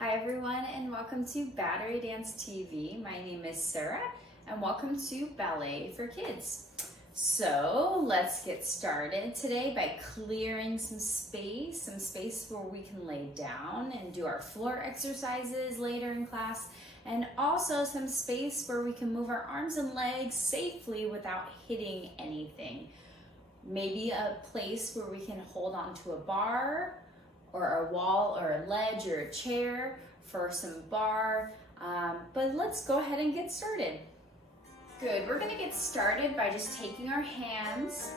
Hi everyone, and welcome to Battery Dance TV. My name is Sarah and welcome to Ballet for Kids. So let's get started today by clearing some space where we can lay down and do our floor exercises later in class, and also some space where we can move our arms and legs safely without hitting anything. Maybe a place where we can hold onto a bar or a wall or a ledge or a chair for some bar, but let's go ahead and get started. Good, we're gonna get started by just taking our hands,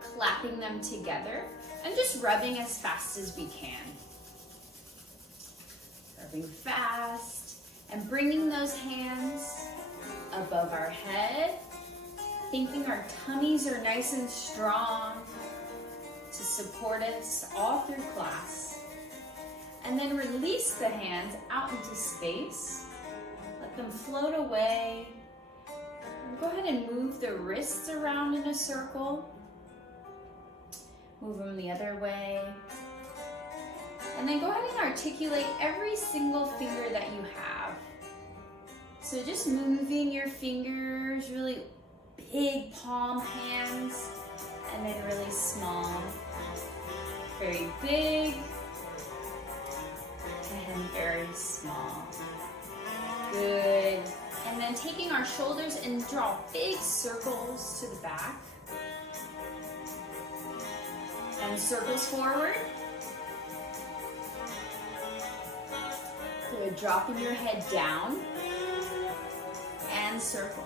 clapping them together, and just rubbing as fast as we can. Rubbing fast, and bringing those hands above our head, thinking our tummies are nice and strong to support us all through class. And then release the hands out into space. Let them float away. And go ahead and move the wrists around in a circle. Move them the other way. And then go ahead and articulate every single finger that you have. So just moving your fingers, really big palm hands, and then really small. Very big and very small. Good. And then taking our shoulders and draw big circles to the back. And circles forward. Good. Dropping your head down. And circle.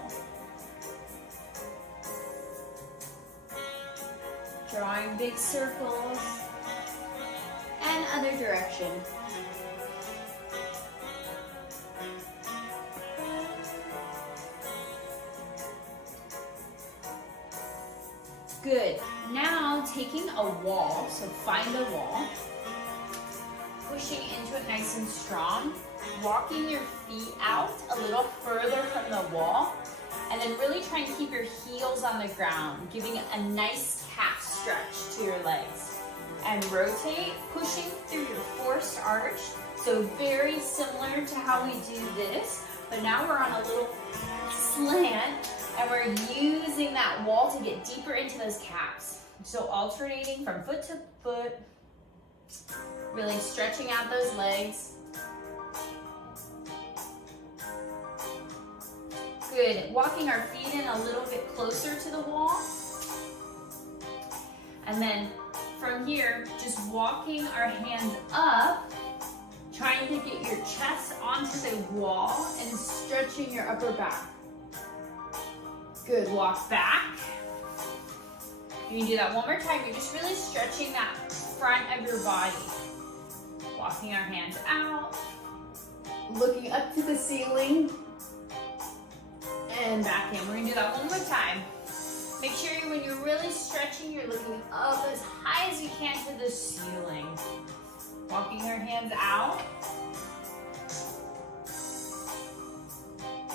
Drawing big circles. And other direction. Good. Now taking a wall, so find a wall, pushing into it nice and strong, walking your feet out a little further from the wall, and then really try and keep your heels on the ground, giving a nice calf stretch to your legs. And rotate, pushing through your forced arch, so very similar to how we do this, but now we're on a little slant, and we're using that wall to get deeper into those calves. So alternating from foot to foot, really stretching out those legs. Good, walking our feet in a little bit closer to the wall. And then from here, just walking our hands up, trying to get your chest onto the wall and stretching your upper back. Good, walk back. You can do that one more time. You're just really stretching that front of your body. Walking our hands out, looking up to the ceiling, and back in. We're gonna do that one more time. Make sure when you're really stretching, you're looking up as high as you can to the ceiling. Walking our hands out,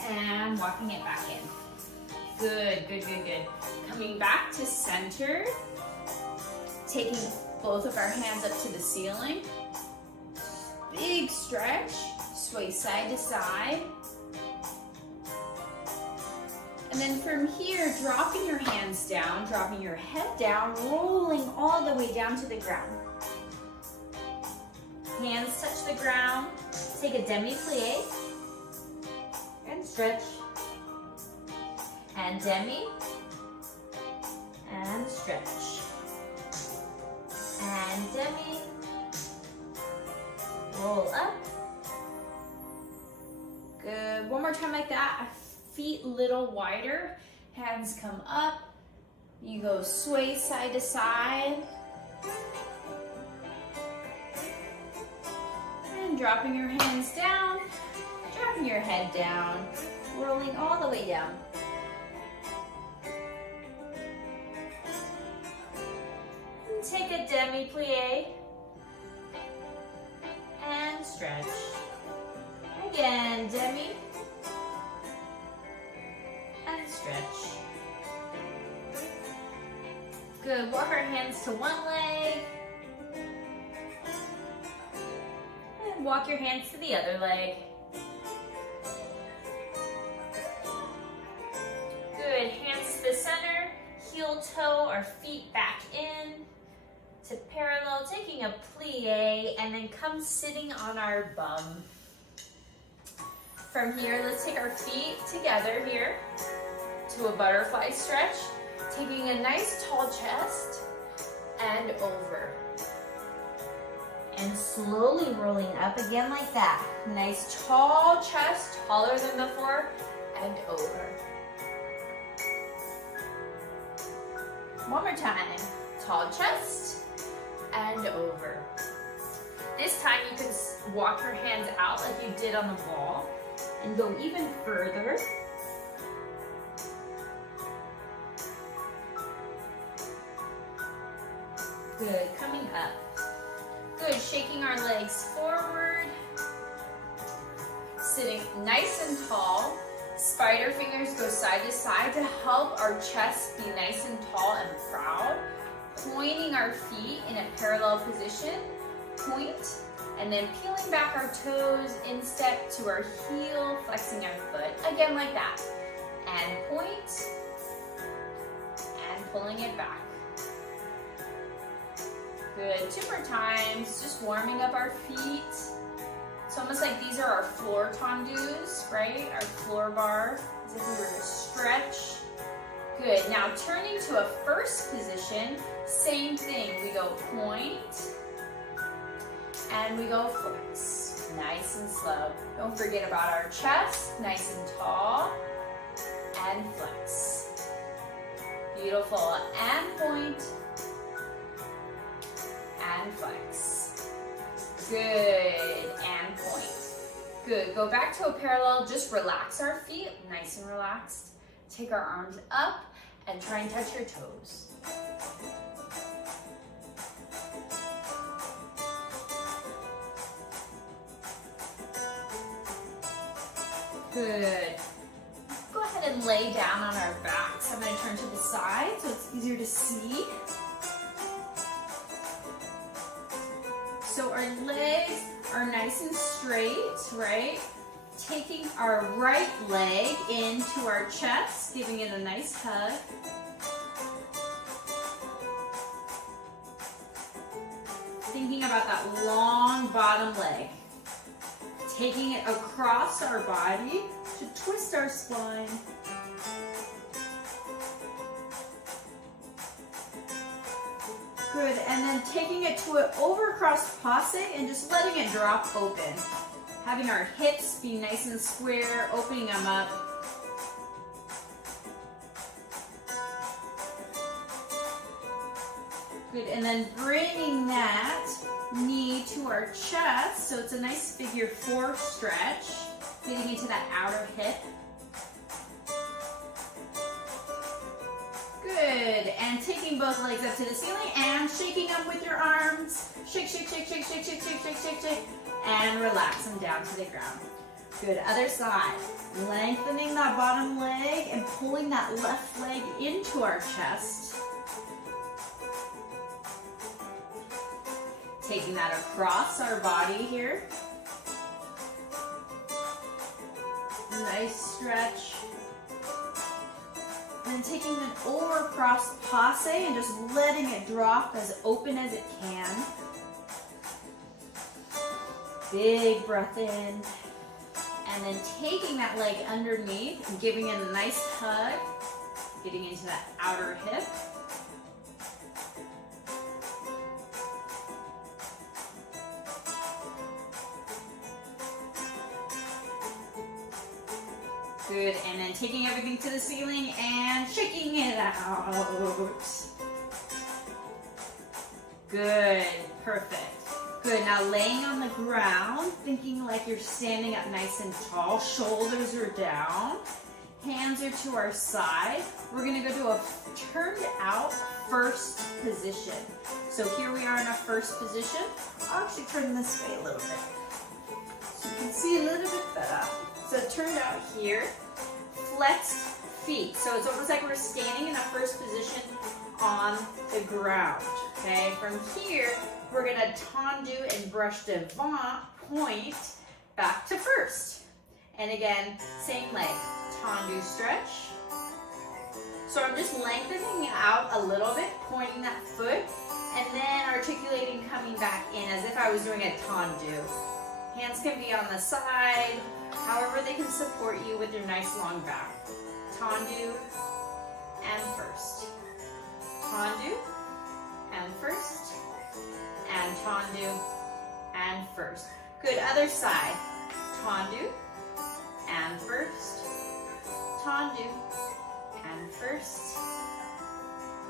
and walking it back in. Good, good, good, good. Coming back to center, taking both of our hands up to the ceiling. Big stretch, sway side to side. And then from here, dropping your hands down, dropping your head down, rolling all the way down to the ground. Hands touch the ground. Take a demi-plie and stretch. And demi, and stretch, and demi, roll up. Good, one more time like that. Feet a little wider, hands come up. You go sway side to side. And dropping your hands down, dropping your head down, rolling all the way down. Take a demi-plie and stretch. Again, demi and stretch. Good, walk our hands to one leg walk your hands to the other leg. Good, hands to the center, heel toe or feet back in to parallel, taking a plie, and then come sitting on our bum. From here, let's take our feet together here to a butterfly stretch, taking a nice tall chest and over. And slowly rolling up again like that. Nice tall chest, taller than before, and over. One more time. Tall chest and over. This time you can walk your hands out like you did on the ball and go even further. Good, coming up. Good, shaking our legs forward. Sitting nice and tall. Spider fingers go side to side to help our chest be nice and tall and proud. Pointing our feet in a parallel position. Point, and then peeling back our toes in step to our heel, flexing our foot. Again like that. And point, and pulling it back. Good, 2 more times, just warming up our feet. It's almost like these are our floor tendus, right? Our floor bar, as if we were to stretch. Good, now turning to a first position, same thing. We go point, and we go flex, nice and slow. Don't forget about our chest, nice and tall, and flex. Beautiful, and point, and flex. Good, and point. Good, go back to a parallel, just relax our feet, nice and relaxed. Take our arms up and try and touch your toes. Good. Go ahead and lay down on our backs. I'm going to turn to the side so it's easier to see. So our legs are nice and straight, right? Taking our right leg into our chest, giving it a nice hug. Thinking about that long bottom leg. Taking it across our body to twist our spine. Good, and then taking it to an over-cross passe and just letting it drop open. Having our hips be nice and square, opening them up. Good, and then bringing that knee to our chest, so it's a nice figure 4 stretch, getting into that outer hip. Good, and taking both legs up to the ceiling and shaking them with your arms. Shake, shake, shake, shake, shake, shake, shake, shake, shake, shake, and relax them down to the ground. Good, other side. Lengthening that bottom leg and pulling that left leg into our chest. Taking that across our body here. Nice stretch. And then taking an over cross passe and just letting it drop as open as it can. Big breath in. And then taking that leg underneath and giving it a nice hug. Getting into that outer hip. Good, and then taking everything to the ceiling and shaking it out. Good, perfect. Good, now laying on the ground, thinking like you're standing up nice and tall. Shoulders are down. Hands are to our side. We're gonna go to a turned out first position. So here we are in a first position. I'll actually turn this way a little bit so you can see a little bit better. So turned out here, flexed feet. So it's almost like we're standing in a first position on the ground, okay? From here, we're gonna tendu and brush devant, point back to first. And again, same leg, tendu stretch. So I'm just lengthening out a little bit, pointing that foot, and then articulating, coming back in as if I was doing a tendu. Hands can be on the side, however they can support you with your nice long back. Tendu and first. Tendu and first. And tendu and first. Good, other side. Tendu and first. Tendu and first.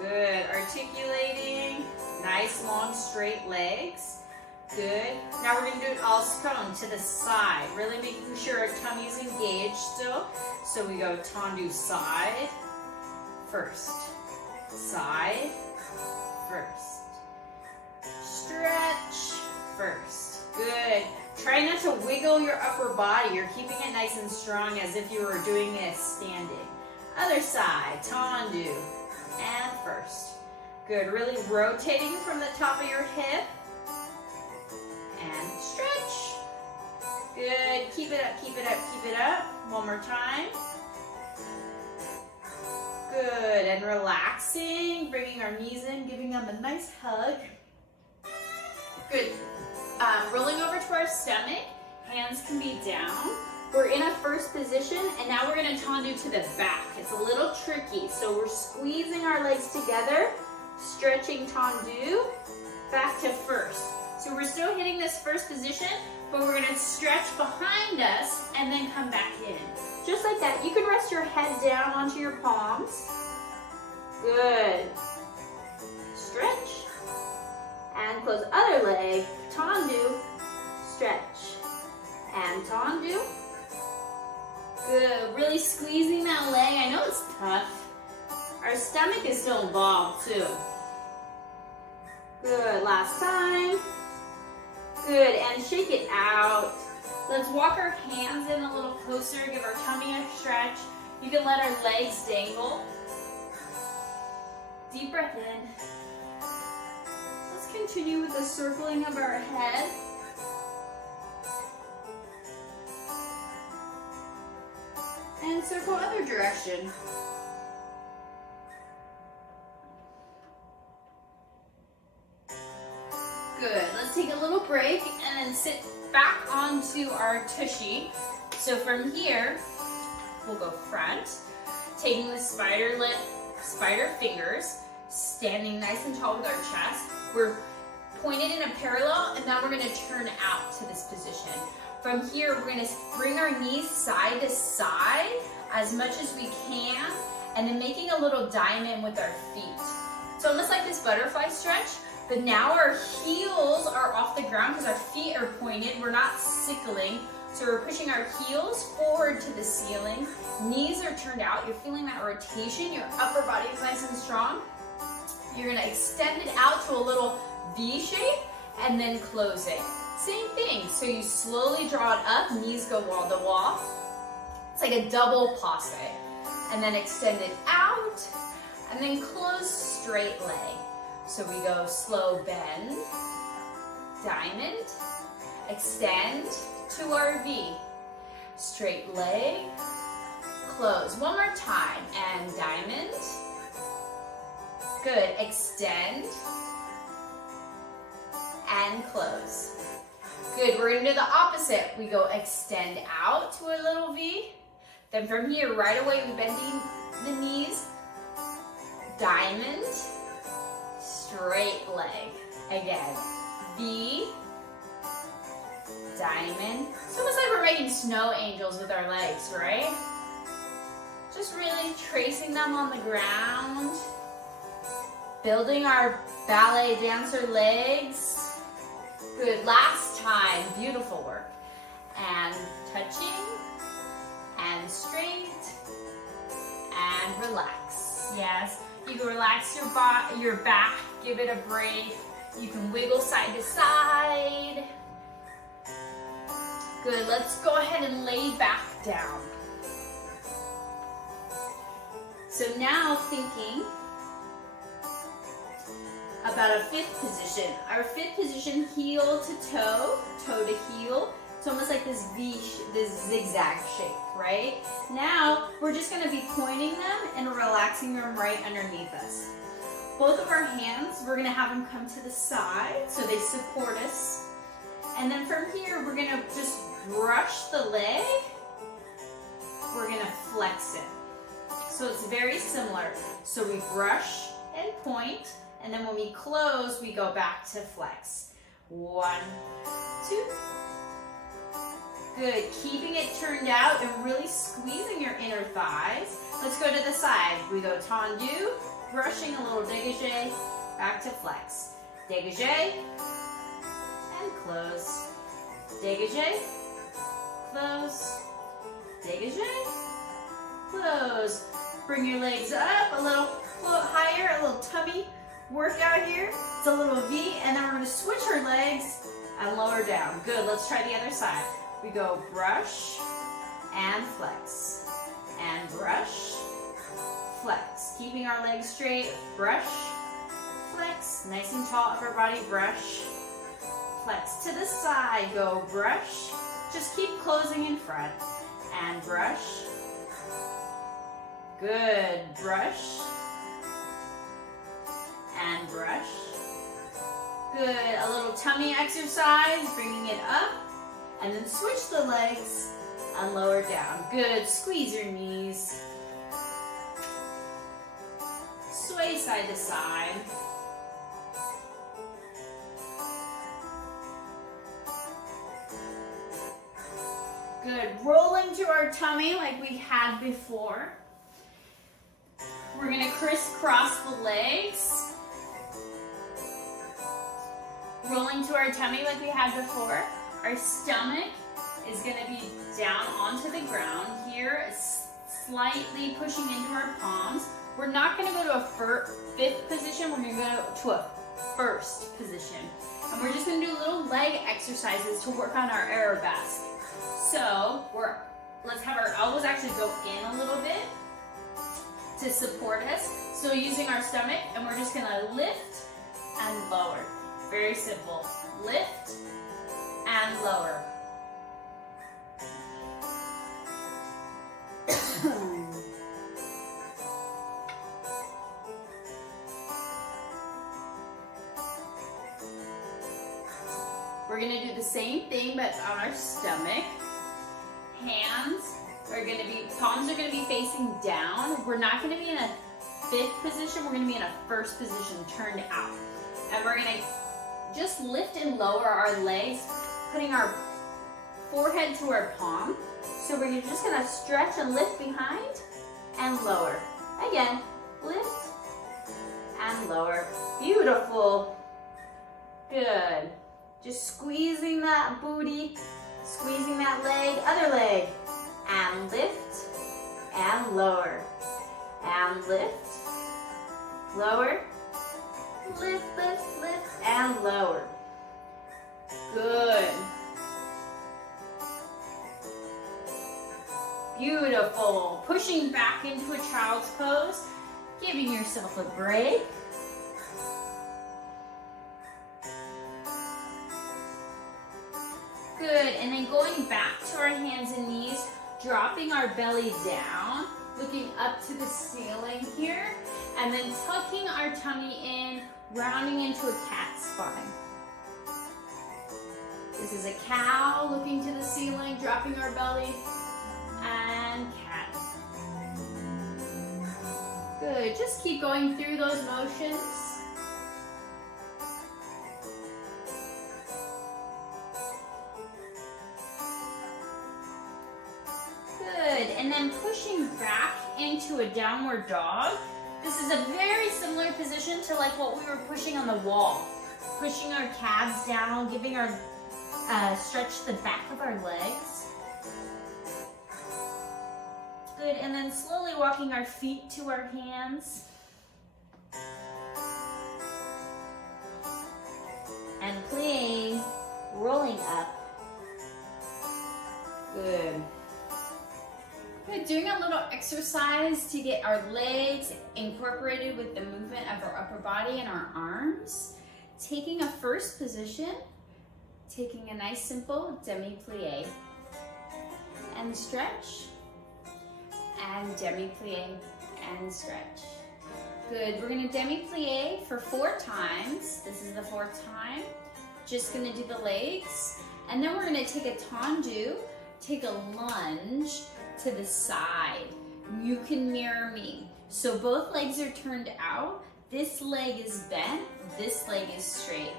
Good, articulating. Nice long straight legs. Good. Now we're going to do it all scone to the side. Really making sure our tummy is engaged still. So we go tendu side, first. Side, first. Stretch, first. Good. Try not to wiggle your upper body. You're keeping it nice and strong as if you were doing this standing. Other side, tendu, and first. Good. Really rotating from the top of your hip. And stretch. Good. Keep it up, keep it up, keep it up. One more time. Good. And relaxing, bringing our knees in, giving them a nice hug. Good. Rolling over to our stomach. Hands can be down. We're in a first position, and now we're going to tendu to the back. It's a little tricky, so we're squeezing our legs together, stretching tendu, back to first. So we're still hitting this first position, but we're going to stretch behind us and then come back in. Just like that. You can rest your head down onto your palms. Good. Stretch. And close other leg. Tendu. Stretch. And tendu. Good. Really squeezing that leg. I know it's tough. Our stomach is still involved too. Good. Last time. Good, and shake it out. Let's walk our hands in a little closer, give our tummy a stretch. You can let our legs dangle. Deep breath in. Let's continue with the circling of our head. And circle other direction. Good. Let's take a little break and then sit back onto our tushy. So from here, we'll go front, taking the spider fingers, standing nice and tall with our chest. We're pointed in a parallel, and now we're going to turn out to this position. From here, we're going to bring our knees side to side as much as we can, and then making a little diamond with our feet. So almost like this butterfly stretch. But now our heels are off the ground because our feet are pointed. We're not sickling. So we're pushing our heels forward to the ceiling. Knees are turned out. You're feeling that rotation. Your upper body is nice and strong. You're going to extend it out to a little V shape and then close it. Same thing. So you slowly draw it up. Knees go wall to wall. It's like a double passe. And then extend it out. And then close straight leg. So we go slow bend, diamond, extend to our V, straight leg, close. One more time, and diamond, good, extend, and close. Good, we're gonna do the opposite. We go extend out to a little V, then from here, right away, we bend the knees, diamond, straight leg. Again, V, diamond. It's almost like we're making snow angels with our legs, right? Just really tracing them on the ground. Building our ballet dancer legs. Good, last time, beautiful work. And touching, and straight, and relax. Yes. You can relax your back, give it a break. You can wiggle side to side. Good, let's go ahead and lay back down. So now thinking about a fifth position. Our fifth position, heel to toe, toe to heel. It's almost like this this zigzag shape, right? Now, we're just gonna be pointing them and relaxing them right underneath us. Both of our hands, we're gonna have them come to the side so they support us. And then from here, we're gonna just brush the leg. We're gonna flex it. So it's very similar. So we brush and point, and then when we close, we go back to flex. 1, 2. Good, keeping it turned out and really squeezing your inner thighs. Let's go to the side. We go tendu, brushing a little dégagé, back to flex. Dégagé, and close. Dégagé, close. Dégagé, close. Bring your legs up a little higher, a little tummy workout here. It's a little V, and then we're gonna switch our legs and lower down. Good, let's try the other side. We go brush and flex, and brush, flex. Keeping our legs straight, brush, flex. Nice and tall upper body, brush, flex. To the side, go brush. Just keep closing in front, and brush. Good, brush, and brush. Good, a little tummy exercise, bringing it up. And then switch the legs and lower down. Good, squeeze your knees. Sway side to side. Good, rolling to our tummy like we had before. We're gonna crisscross the legs. Rolling to our tummy like we had before. Our stomach is going to be down onto the ground here, slightly pushing into our palms. We're not going to go to a fifth position, we're going to go to a first position. And we're just going to do little leg exercises to work on our arabesque. So let's have our elbows actually go in a little bit to support us. So using our stomach, and we're just going to lift and lower. Very simple. Lift and lower. We're going to do the same thing but on our stomach. Palms are going to be facing down. We're not going to be in a fifth position, we're going to be in a first position, turned out. And we're going to just lift and lower our legs, putting our forehead to our palm. So we're just going to stretch and lift behind and lower. Again, lift and lower. Beautiful. Good. Just squeezing that booty, squeezing that leg, other leg. And lift and lower. And lift, lower, lift, lift, lift, and lower. Good. Beautiful. Pushing back into a child's pose, giving yourself a break. Good, and then going back to our hands and knees, dropping our belly down, looking up to the ceiling here, and then tucking our tummy in, rounding into a cat spine. This is a cow looking to the ceiling, dropping our belly, and cat. Good, just keep going through those motions. Good, and then pushing back into a downward dog. This is a very similar position to like what we were pushing on the wall. Pushing our calves down, giving our, stretch the back of our legs. Good, and then slowly walking our feet to our hands. And playing, rolling up. Good. Good, doing a little exercise to get our legs incorporated with the movement of our upper body and our arms. Taking a first position, taking a nice simple demi-plie. And stretch, and demi-plie, and stretch. Good, we're gonna demi-plie for 4 times. This is the 4th time. Just gonna do the legs. And then we're gonna take a tendu, take a lunge to the side. You can mirror me. So both legs are turned out. This leg is bent, this leg is straight.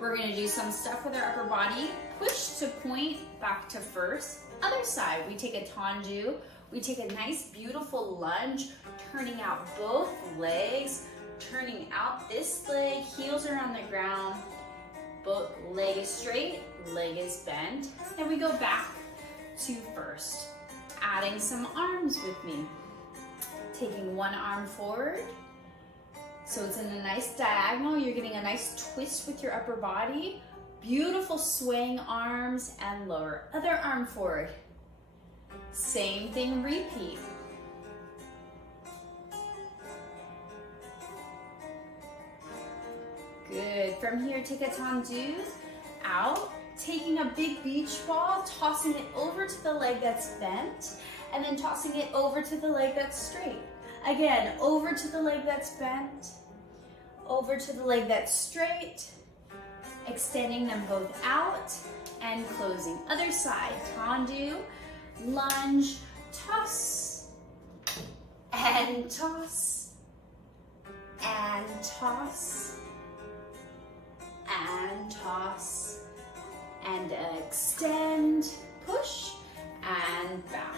We're gonna do some stuff with our upper body. Push to point, back to first. Other side, we take a tendu. We take a nice, beautiful lunge, turning out both legs, turning out this leg, heels are on the ground. Both leg is straight, leg is bent. Then we go back to first. Adding some arms with me. Taking one arm forward. So it's in a nice diagonal. You're getting a nice twist with your upper body. Beautiful swaying arms and lower. Other arm forward. Same thing, repeat. Good. From here, take a tendu, out. Taking a big beach ball, tossing it over to the leg that's bent, and then tossing it over to the leg that's straight. Again, over to the leg that's bent, over to the leg that's straight, extending them both out, and closing. Other side, tendu, lunge, toss, and toss, and toss, and toss, and extend, push, and back.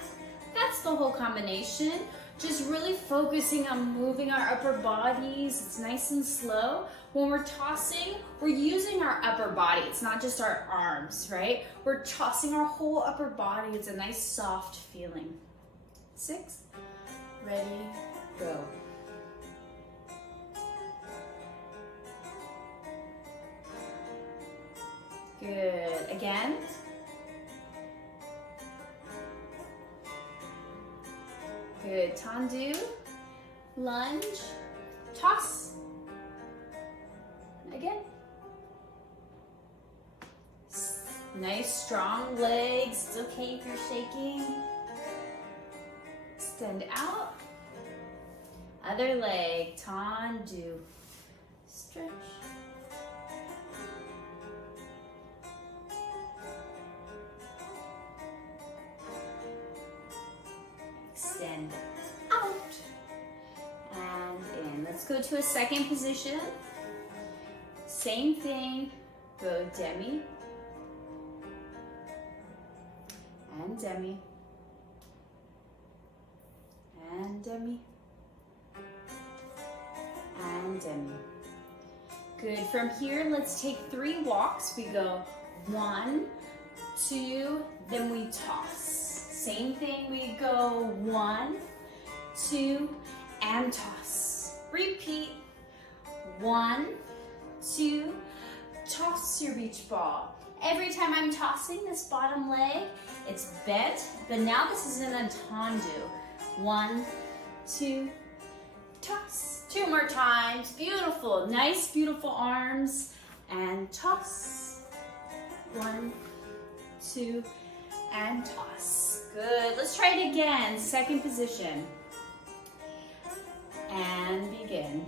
That's the whole combination. Just really focusing on moving our upper bodies. It's nice and slow. When we're tossing, we're using our upper body. It's not just our arms, right? We're tossing our whole upper body. It's a nice soft feeling. 6, ready, go. Good, again. Good, tendu, lunge, toss. Again. Nice strong legs, it's okay if you're shaking. Extend out. Other leg, tendu, stretch. Extend out and in. Let's go to a second position. Same thing, go demi and demi and demi and demi. Good, from here let's take 3 walks. We go 1, 2, then we toss. Same thing, we go 1, 2, and toss. Repeat, 1, 2, toss your beach ball. Every time I'm tossing this bottom leg, it's bent, but now this is in a tendu. 1, 2, toss. 2 more times, beautiful, nice, beautiful arms, and toss. 1, 2, and toss. Good, let's try it again. Second position. And begin.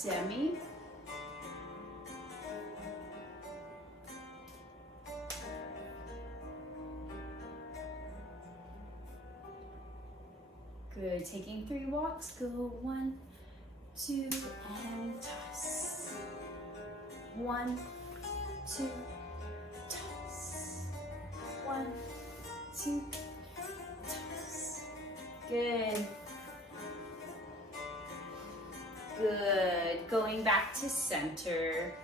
Demi. Good, taking 3 walks, go 1, 2, and toss. 1, 2, toss. 1, 2, toss. Good. Good, going back to center.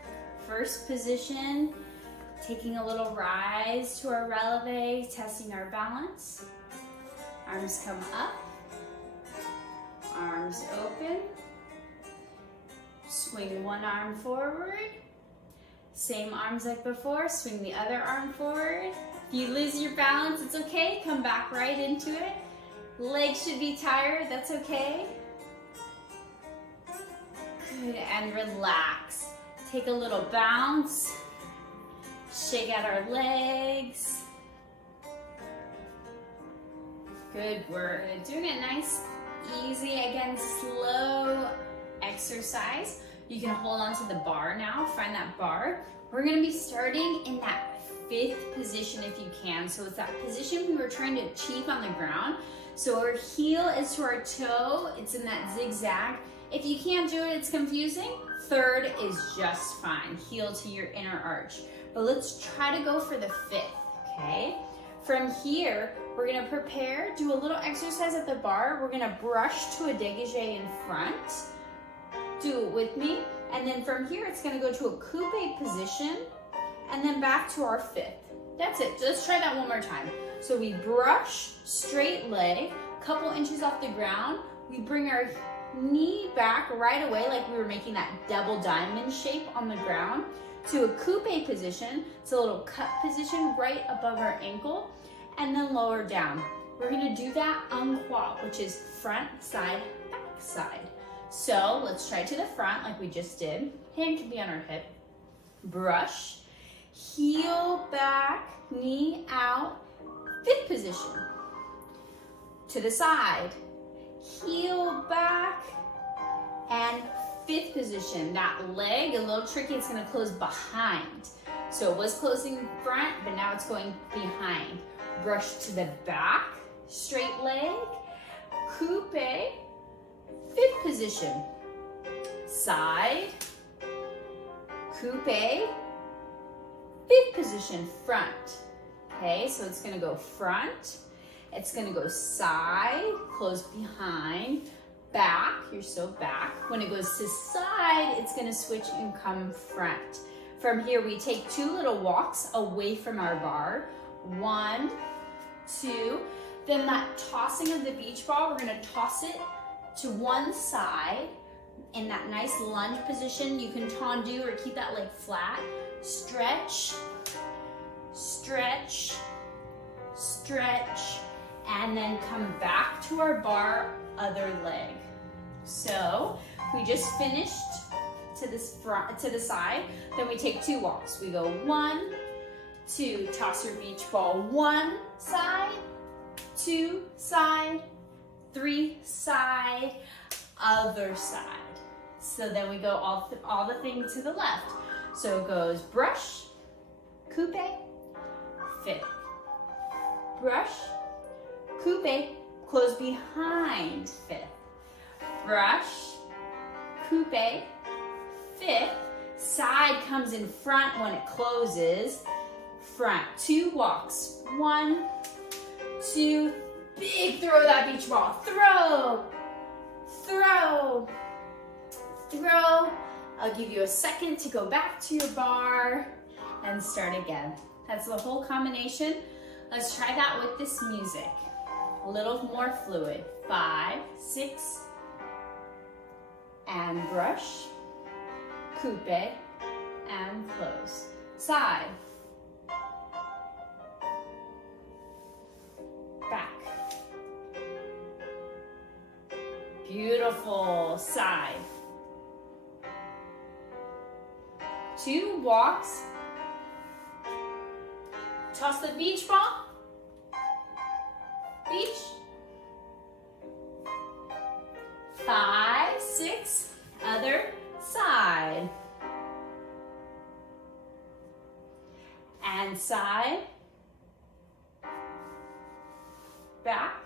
First position, taking a little rise to our releve, testing our balance. Arms come up, arms open. Swing one arm forward. Same arms like before, swing the other arm forward. If you lose your balance, it's okay, come back right into it. Legs should be tired, that's okay. Good, and relax. Take a little bounce. Shake out our legs. Good work. Doing it nice, easy, again, slow exercise. You can hold on to the bar now, find that bar. We're gonna be starting in that 5th position if you can. So it's that position we were trying to achieve on the ground. So our heel is to our toe, it's in that zigzag. If you can't do it, it's confusing. 3rd is just fine, heel to your inner arch. But let's try to go for the 5th, okay? From here, we're gonna prepare, do a little exercise at the bar. We're gonna brush to a dégagé in front. Do it with me. And then from here, it's gonna go to a coupe position and then back to our 5th. That's it, let's try that one more time. So we brush, straight leg, couple inches off the ground. We bring our knee back right away like we were making that double diamond shape on the ground to a coupe position. It's a little cut position right above our ankle and then lower down. We're gonna do that en croix, which is front, side, back, side. So let's try to the front like we just did. Hand can be on our hip. Brush, heel back, knee out, 5th position. To the side, heel back, and 5th position. That leg, a little tricky, it's gonna close behind. So it was closing front, but now it's going behind. Brush to the back, straight leg, coupe, 5th position. Side, coupe, 5th position, front. Okay, so it's gonna go front, it's gonna go side, close behind, back, you're so back. When it goes to side, it's gonna switch and come front. From here, we take 2 little walks away from our bar. 1, 2, then that tossing of the beach ball, we're gonna toss it to one side in that nice lunge position. You can tendu or keep that leg flat. Stretch, stretch, stretch, and then come back to our bar, other leg. So we just finished to this front, to the side, then we take 2 walks. We go 1, 2, toss your beach ball, 1 side, 2 side, 3 side, other side. So then we go all the things to the left. So it goes brush, coupe, 5th. Brush, coupe, close behind, 5th. Brush, coupe, 5th. Side comes in front when it closes. Front, 2 walks. 1, 2, big throw that beach ball. Throw, throw, throw. I'll give you a second to go back to your bar and start again. That's the whole combination. Let's try that with this music. A little more fluid. 5, 6, and brush, coupe, and close. Side, back. Beautiful. Side. 2 walks. Toss the beach ball. Beach. 5, 6, other side. And side. Back.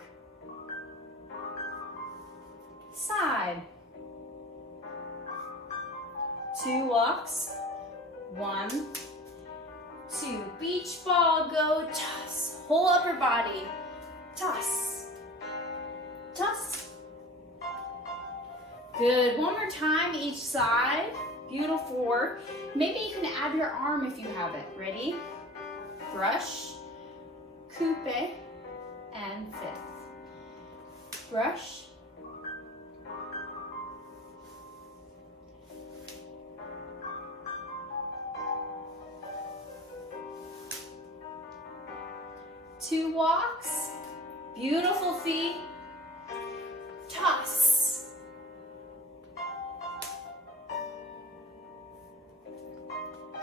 Side. 2 walks. 1, 2. Beach ball, go toss. Whole upper body. Toss. Toss. Good. One more time each side. Beautiful work. Maybe you can add your arm if you have it. Ready? Brush, coupe, and 5th. Brush. Two walks. Beautiful feet. toss.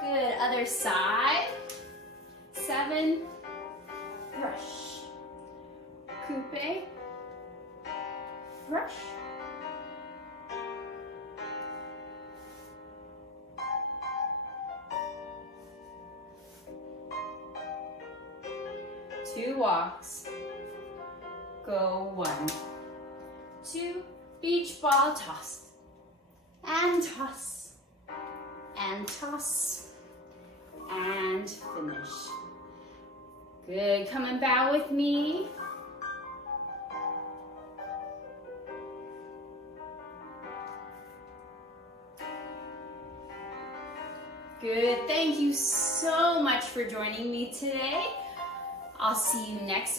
Good, other side. 7, brush. Coupe, brush. Two walks. Go 1, 2, beach ball toss. And toss. And toss. And finish. Good, come and bow with me. Good, thank you so much for joining me today. I'll see you next time.